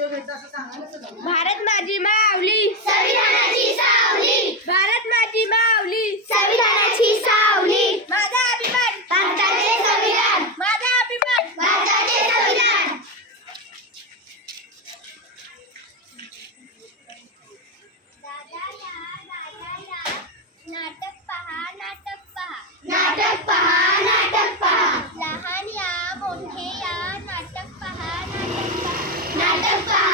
भारत माझी माऊली. संविधानाची सावली. wonderful.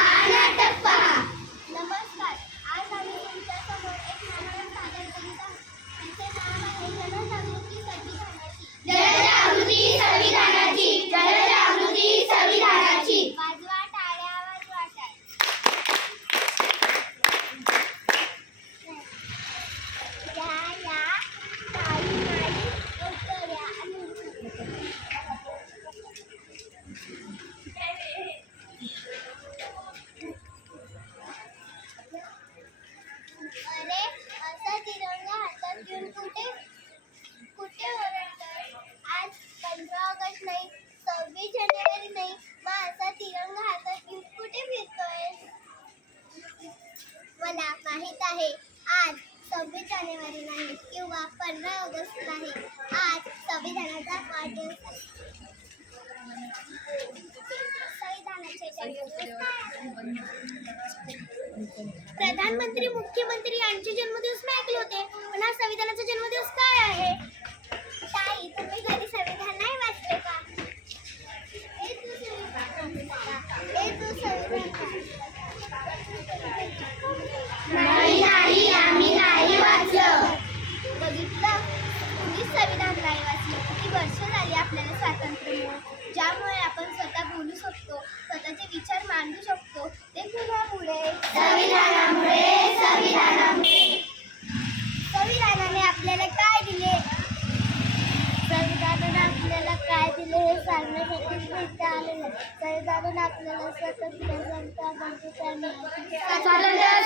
संविधानाचा संविधानाचे प्रधानमंत्री मुख्यमंत्री यांचे जन्म ज्यामुळे आपण स्वतः बोलू शकतो स्वतःचे विचार मांडू शकतो. ते कुणामुळे संविधानामुळे संविधानामुळे. संविधानाने आपल्याला काय दिले? संविधानाने आपल्याला काय दिले हे सांगण्यासाठी आहे. संविधानाने आपल्याला स्वतंत्र स्वातंत्र्य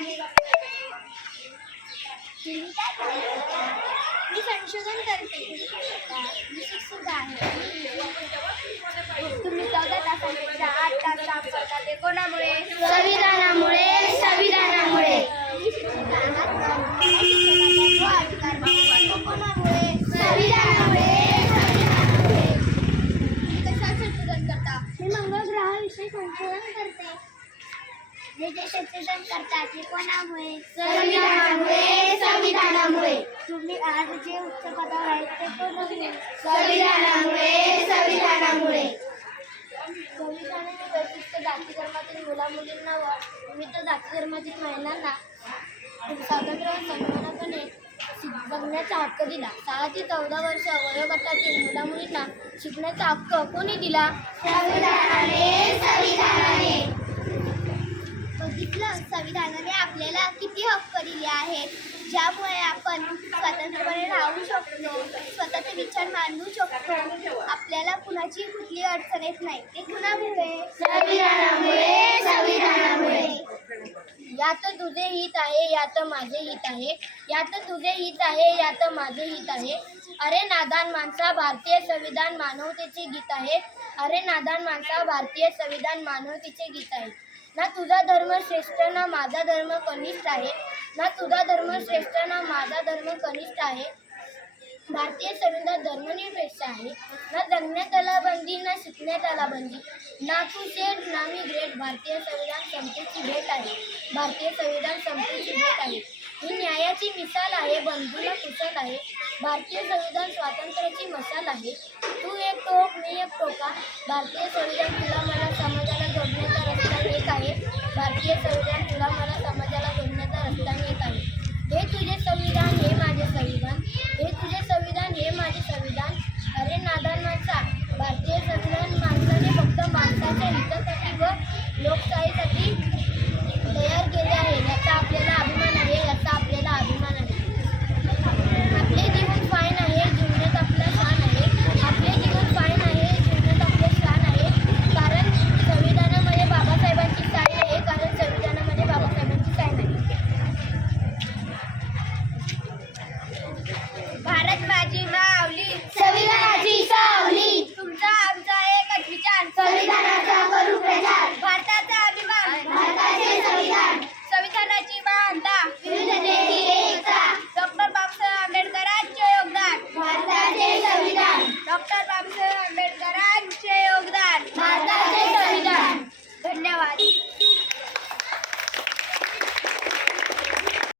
मी संशोधन करते. मी सुद्धा आहे. तुम्ही चौदा तासांपेक्षा आठ तास काम करता ते कोणामुळे? संविधानामुळे संविधानामुळे कशात संशोधन करता मी मंगळ ग्रहाविषयी संशोधन करते जे संशोधन करतात ते कोणामुळे? संविधानामुळे संविधानामुळे. तुम्ही आज जे उच्च पदावर आहेत ते कोणामुळे संविधानामुळे संविधानामुळे. संविधानाचे वैशिष्ट्य जाती धर्मातील मुला मुलींना व विविध जाती धर्मातील महिलांना स्वातंत्र्य व सन्मानापणे जगण्याचा हक्क दिला. सहा ते चौदा वर्ष वयोगटातील मुला मुलींना शिकण्याचा हक्क कोणी दिला? संविधानाने संविधानाने. संविधानाने आपल्याला किती हक्क दिले आहेत ज्यामुळे आपण स्वतंत्रपणे राहू शकतो स्वतःचे विचार मांडू शकतो. आपल्याला कुणाची कुठली अडचण येत नाही ते कुणामुळे? संविधानामुळे संविधानामुळे. यात तुझे हित आहे यात माझे हित आहे यात तुझे हित आहे यात माझे हित आहे. अरे नादान माणसा भारतीय संविधान मानवतेचे गीत आहे. अरे नादान माणसा भारतीय संविधान मानवतेचे गीत आहे. ना तुझा धर्म श्रेष्ठ ना माझा धर्म कनिष्ठ आहे. ना तुझा धर्म श्रेष्ठ ना माझा धर्म कनिष्ठ आहे. भारतीय संविधान धर्मनिरपेक्ष आहे. ना जगण्यात आला बंदी ना शिकण्यात आला बंदी ना तू शेठ ना मी ग्रेट. भारतीय संविधान समतेची भेट आहे. भारतीय संविधान समतेची भेट आहे. ही न्यायाची मिसाल आहे बंधूला कुशल आहे. भारतीय संविधान स्वातंत्र्याची मसाल आहे. तू एक टोक मी एक टोका. भारतीय संविधान तुला मला समाजाला